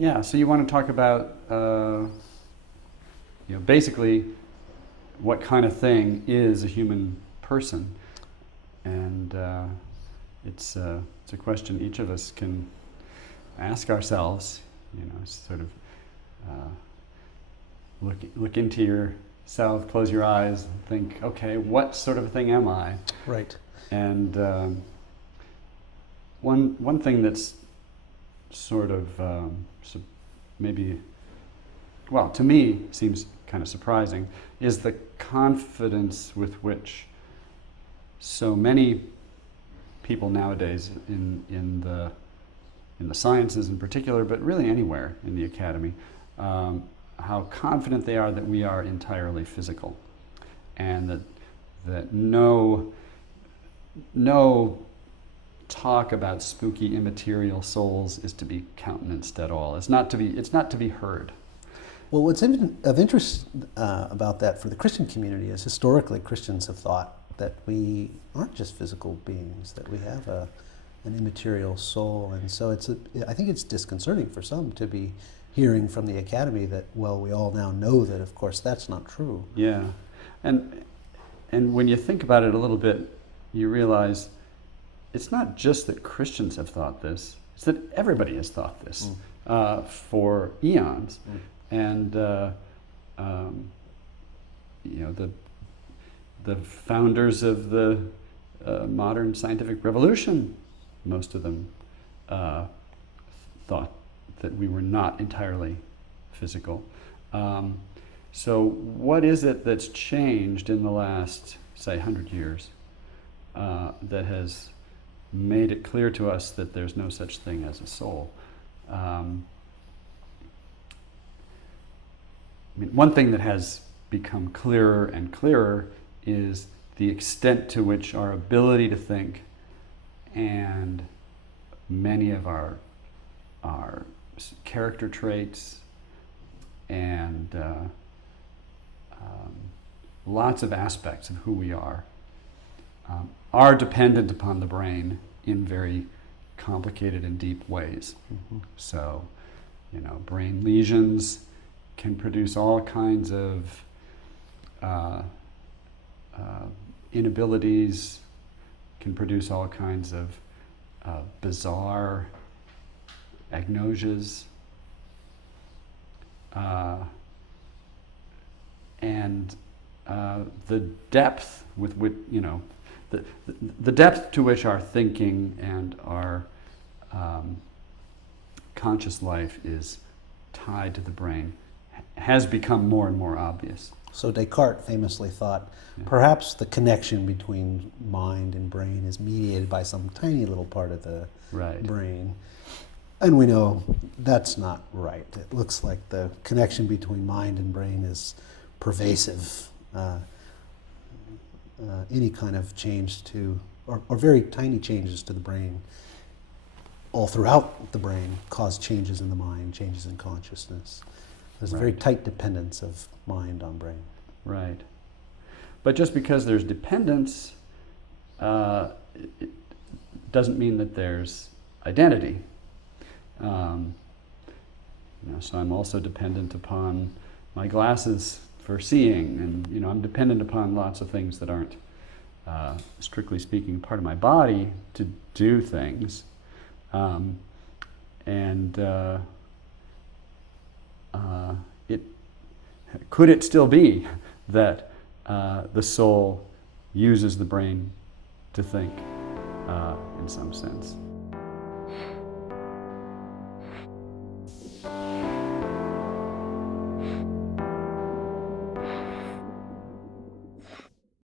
Yeah, so you want to talk about, basically what kind of thing is a human person. And it's a question each of us can ask ourselves, sort of look into yourself, close your eyes, and think, okay, what sort of a thing am I? Right. And one thing that's sort of maybe, well, to me seems kind of surprising, is the confidence with which so many people nowadays in the sciences in particular, but really anywhere in the academy, how confident they are that we are entirely physical, and that no talk about spooky immaterial souls is to be countenanced at all. It's not to be heard. Well, what's of interest about that for the Christian community is historically Christians have thought that we aren't just physical beings, that we have an immaterial soul, and so I think it's disconcerting for some to be hearing from the academy that, well, we all now know that, of course, that's not true. Yeah, and when you think about it a little bit, you realize it's not just that Christians have thought this, it's that everybody has thought this for eons. And the founders of the modern scientific revolution, most of them thought that we were not entirely physical. So what is it that's changed in the last, say, 100 years that has made it clear to us that there's no such thing as a soul? One thing that has become clearer and clearer is the extent to which our ability to think and many of our character traits and lots of aspects of who we are dependent upon the brain in very complicated and deep ways. So, brain lesions can produce all kinds of inabilities, can produce all kinds of bizarre agnosias, and the depth with which, the depth to which our thinking and our conscious life is tied to the brain has become more and more obvious. So Descartes famously thought perhaps the connection between mind and brain is mediated by some tiny little part of the brain. And we know that's not right. It looks like the connection between mind and brain is pervasive. Any kind of change or very tiny changes to the brain all throughout the brain cause changes in the mind, changes in consciousness. There's a very tight dependence of mind on brain. Right. But just because there's dependence, it doesn't mean that there's identity. So I'm also dependent upon my glasses for seeing, and I'm dependent upon lots of things that aren't, strictly speaking, part of my body to do things. Could it still be that the soul uses the brain to think in some sense?